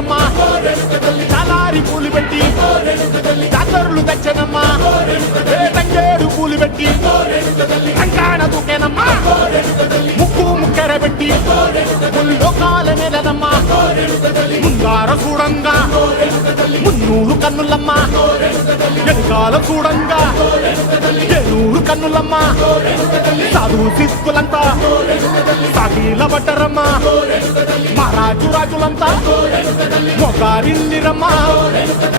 తెచ్చనమ్మా చాలారి పూలు పెట్టి జాతరులు తెచ్చనమ్మా తంగేడు పూలు పెట్టి రంగాన దూకేనమ్మా ముక్కు ముక్కెర పెట్టి లోకాల మీదనమ్మా ముంగార చూడంగా మున్నూరు కన్నులమ్మా వెనకాల చూడంగా ఏనూరు కన్నులమ్మా సాధు శిస్తులంతా సాగిల పడ్డరమ్మా మహారాజు రాజులంతా మొగారిల్లిరమ్మా